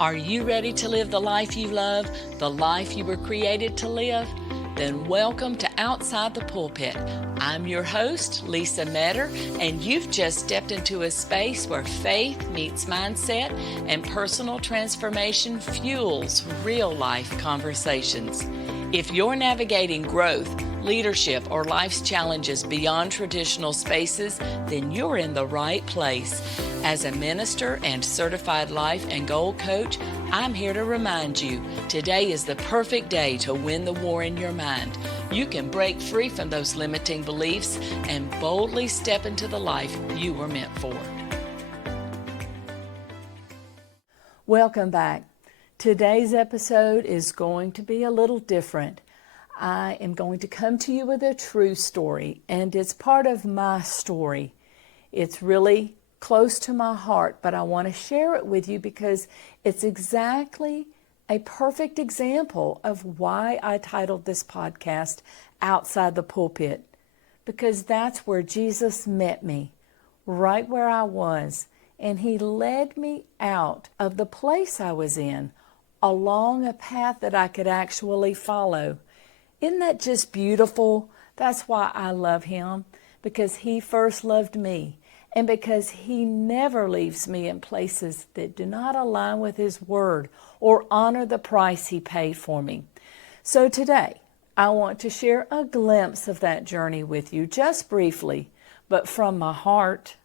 Are you ready to live the life you love, the life you were created to live? Then welcome to Outside the Pulpit. I'm your host, Lisa Metter, and you've just stepped into a space where faith meets mindset and personal transformation fuels real-life conversations. If you're navigating growth, leadership, or life's challenges beyond traditional spaces, then you're in the right place. As a minister and certified life and goal coach, I'm here to remind you, today is the perfect day to win the war in your mind. You can break free from those limiting beliefs and boldly step into the life you were meant for. Welcome back. Today's episode is going to be a little different. I am going to come to you with a true story, and it's part of my story. It's really close to my heart, but I want to share it with you because it's exactly a perfect example of why I titled this podcast Outside the Pulpit, because that's where Jesus met me, right where I was, and He led me out of the place I was in, along a path that I could actually follow. Isn't that just beautiful? That's why I love Him, because He first loved me. And because He never leaves me in places that do not align with His Word or honor the price He paid for me. So today, I want to share a glimpse of that journey with you, just briefly, but from my heart.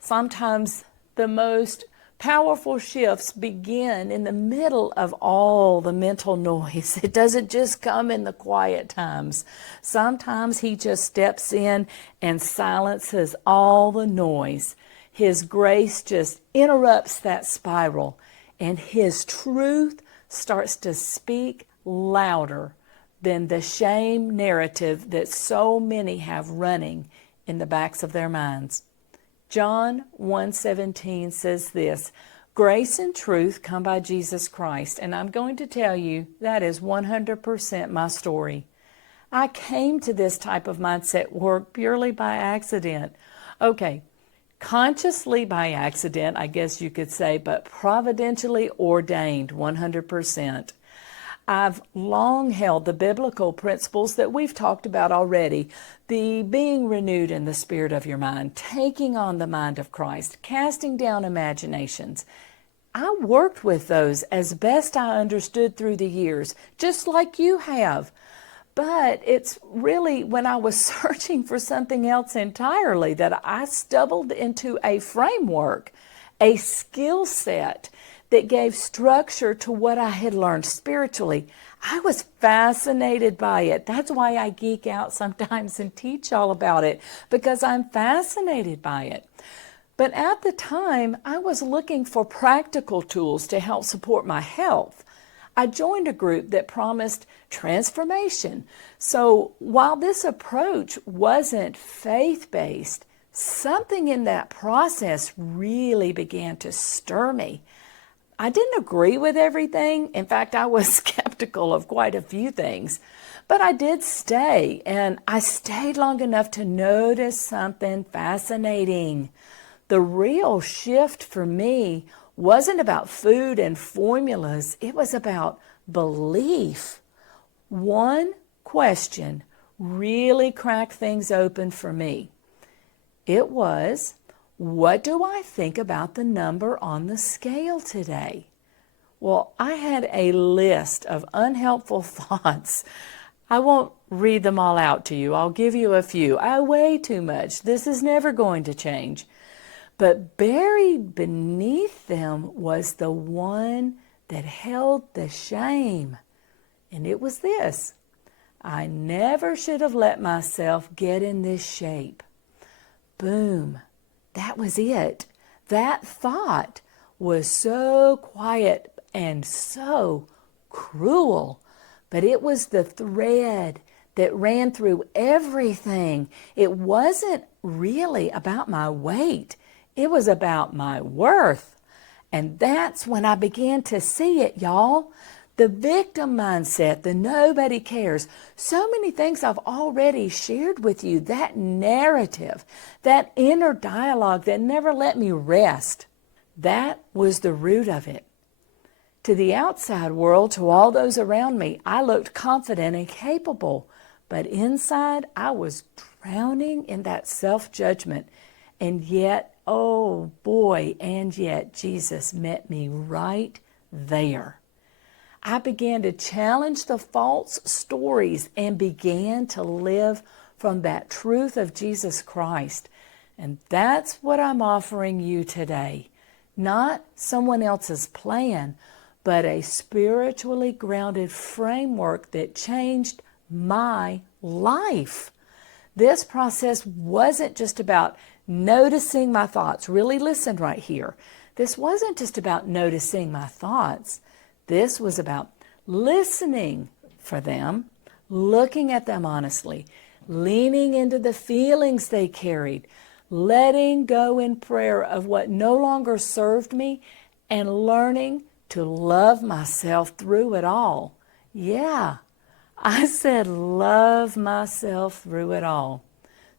Sometimes the most powerful shifts begin in the middle of all the mental noise. It doesn't just come in the quiet times. Sometimes He just steps in and silences all the noise. His grace just interrupts that spiral, and His truth starts to speak louder than the shame narrative that so many have running in the backs of their minds. John 1:17 says this, "Grace and truth come by Jesus Christ." And I'm going to tell you that is 100% my story. I came to this type of mindset work purely by accident. Okay, consciously by accident, I guess you could say, but providentially ordained 100%. I've long held the biblical principles that we've talked about already, the being renewed in the spirit of your mind, taking on the mind of Christ, casting down imaginations. I worked with those as best I understood through the years, just like you have. But it's really when I was searching for something else entirely that I stumbled into a framework, a skill set that gave structure to what I had learned spiritually. I was fascinated by it. That's why I geek out sometimes and teach all about it, because I'm fascinated by it. But at the time, I was looking for practical tools to help support my health. I joined a group that promised transformation. So while this approach wasn't faith-based, something in that process really began to stir me. I didn't agree with everything. In fact, I was skeptical of quite a few things. But I did stay, and I stayed long enough to notice something fascinating. The real shift for me wasn't about food and formulas. It was about belief. One question really cracked things open for me. It was, what do I think about the number on the scale today? Well, I had a list of unhelpful thoughts. I won't read them all out to you. I'll give you a few. I weigh too much. This is never going to change. But buried beneath them was the one that held the shame. And it was this: I never should have let myself get in this shape. Boom. That was it. That thought was so quiet and so cruel, but it was the thread that ran through everything. It wasn't really about my weight. It was about my worth. And that's when I began to see it, y'all. The victim mindset, the nobody cares. So many things I've already shared with you. That narrative, that inner dialogue that never let me rest. That was the root of it. To the outside world, to all those around me, I looked confident and capable, but inside I was drowning in that self-judgment. And yet, oh boy, and yet Jesus met me right there. I began to challenge the false stories and began to live from that truth of Jesus Christ. And that's what I'm offering you today. Not someone else's plan, but a spiritually grounded framework that changed my life. This process wasn't just about noticing my thoughts. Really listen right here. This wasn't just about noticing my thoughts. This was about listening for them, looking at them honestly, leaning into the feelings they carried, letting go in prayer of what no longer served me, and learning to love myself through it all. Yeah, I said love myself through it all.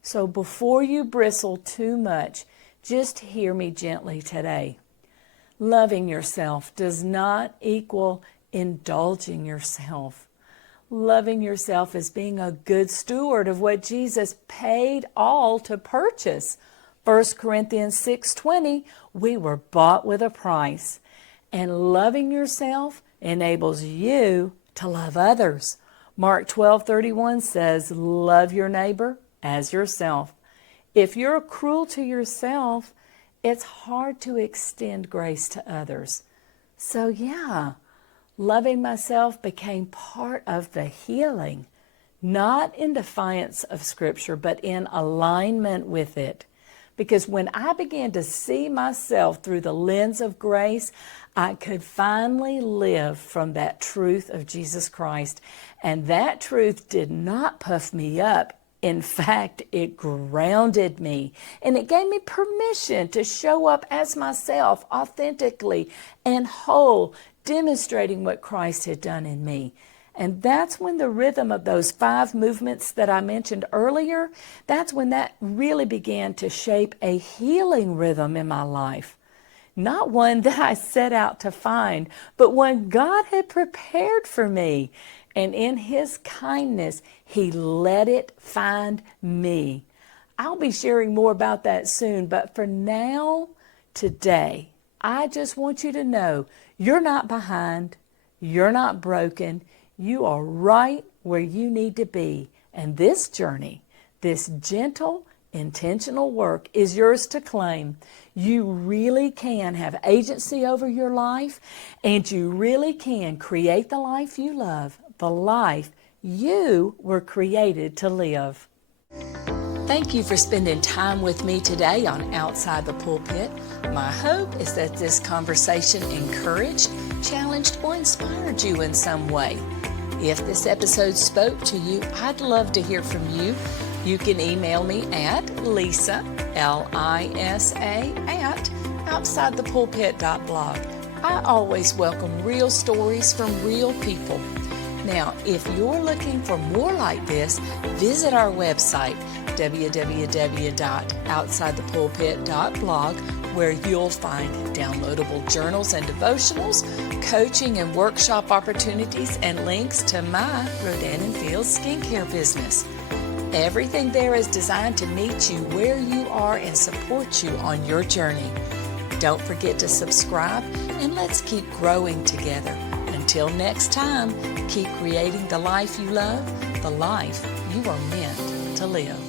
So before you bristle too much, just hear me gently today. Loving yourself does not equal indulging yourself. Loving yourself is being a good steward of what Jesus paid all to purchase. 1 Corinthians 6:20, we were bought with a price. And loving yourself enables you to love others. Mark 12:31 says, love your neighbor as yourself. If you're cruel to yourself, it's hard to extend grace to others. So yeah, loving myself became part of the healing, not in defiance of Scripture, but in alignment with it. Because when I began to see myself through the lens of grace, I could finally live from that truth of Jesus Christ. And that truth did not puff me up. In fact, it grounded me, and it gave me permission to show up as myself authentically and whole, demonstrating what Christ had done in me. And that's when the rhythm of those 5 movements that I mentioned earlier, that's when that really began to shape a healing rhythm in my life. Not one that I set out to find, but one God had prepared for me. And in His kindness, He let it find me. I'll be sharing more about that soon, but for now, today, I just want you to know you're not behind, you're not broken, you are right where you need to be. And this journey, this gentle, intentional work is yours to claim. You really can have agency over your life, and you really can create the life you love, the life you were created to live. Thank you for spending time with me today on Outside the Pulpit. My hope is that this conversation encouraged, challenged, or inspired you in some way. If this episode spoke to you, I'd love to hear from you. You can email me at Lisa, Lisa, at outsidethepulpit.blog. I always welcome real stories from real people. Now, if you're looking for more like this, visit our website, www.outsidethepulpit.blog, where you'll find downloadable journals and devotionals, coaching and workshop opportunities, and links to my Rodan & Fields skincare business. Everything there is designed to meet you where you are and support you on your journey. Don't forget to subscribe, and let's keep growing together. Until next time, keep creating the life you love, the life you are meant to live.